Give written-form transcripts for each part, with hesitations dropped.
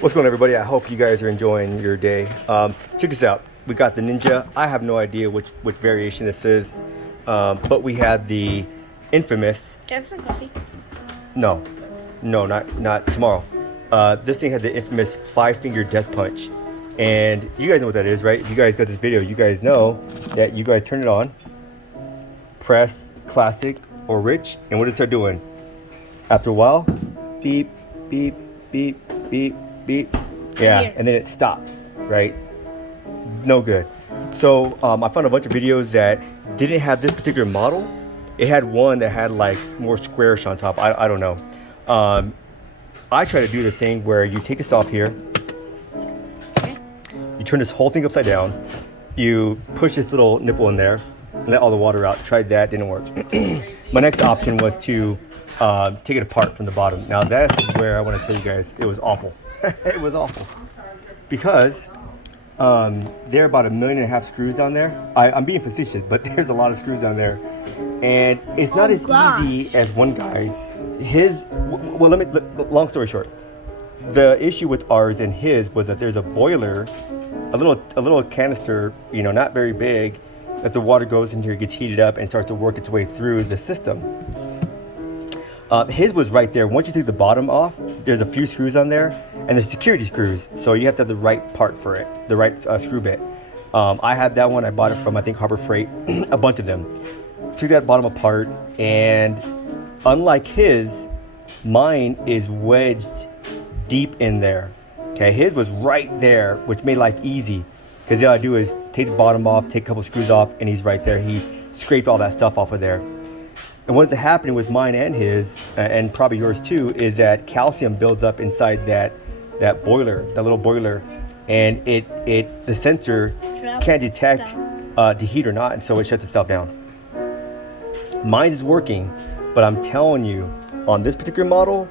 What's going on, everybody? I hope you guys are enjoying your day. Check this out. We got the Ninja. I have no idea which variation this is, but we had the infamous. Do you have some coffee? No, not tomorrow. This thing had the infamous 5-finger death punch, and you guys know what that is, right? If you guys got this video, you guys know that you guys turn it on, press classic or rich, and what does it start doing? After a while, beep, beep, beep, beep. Beep. Yeah, and then it stops, right? No good. So I found a bunch of videos that didn't have this particular model. It had one that had like more squarish on top. I don't know. I try to do the thing where you take this off here, you turn this whole thing upside down, you push this little nipple in there and let all the water out. Tried that, didn't work. My next option was to take it apart from the bottom. Now that's where I want to tell you guys it was awful. It was awful because there are about 1.5 million screws down there. I'm being facetious, but there's a lot of screws down there, and it's not as easy as one guy. Long story short, the issue with ours and his was that there's a boiler, a little canister, not very big, that the water goes in here, gets heated up, and starts to work its way through the system. His was right there. Once you take the bottom off, there's a few screws on there, and there's security screws, so you have to have the right part for it, the right screw bit. I had that one. I bought it from, I think, Harbor Freight, a bunch of them. Took that bottom apart, and unlike his, mine is wedged deep in there. Okay, his was right there, which made life easy, because all I do is take the bottom off, take a couple screws off, and he's right there. He scraped all that stuff off of there. And what's happening with mine and his, and probably yours too, is that calcium builds up inside that boiler, that little boiler, and the sensor can't detect the heat or not, and so it shuts itself down. Mine is working, but I'm telling you, on this particular model,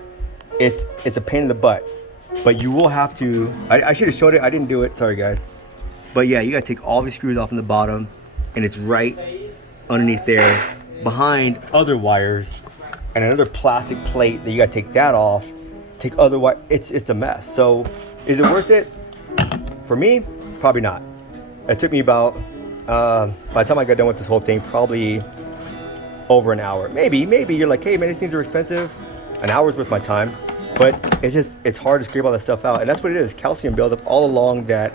it's a pain in the butt. But you will have to. I should have showed it. I didn't do it. Sorry, guys. But yeah, you gotta take all the screws off in the bottom, and it's right underneath there, behind other wires and another plastic plate that you gotta take that off, take other wire. It's a mess. So is it worth it? For me, probably not. It took me about by the time I got done with this whole thing, probably over an hour. Maybe you're like, hey man, these things are expensive. An hour's worth my time, but it's hard to scrape all that stuff out, and that's what it is. Calcium buildup all along that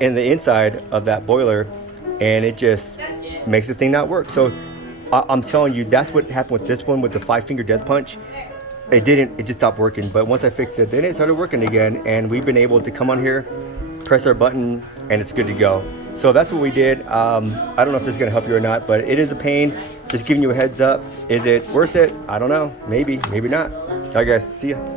in the inside of that boiler, and it just makes this thing not work. So I'm telling you, that's what happened with this one, with the 5-finger death punch. It just stopped working. But once I fixed it, then it started working again, and we've been able to come on here, press our button, and it's good to go. So that's what we did. I don't know if this is gonna help you or not, but it is a pain. Just giving you a heads up. Is it worth it? I don't know. Maybe not. All right, guys, see ya.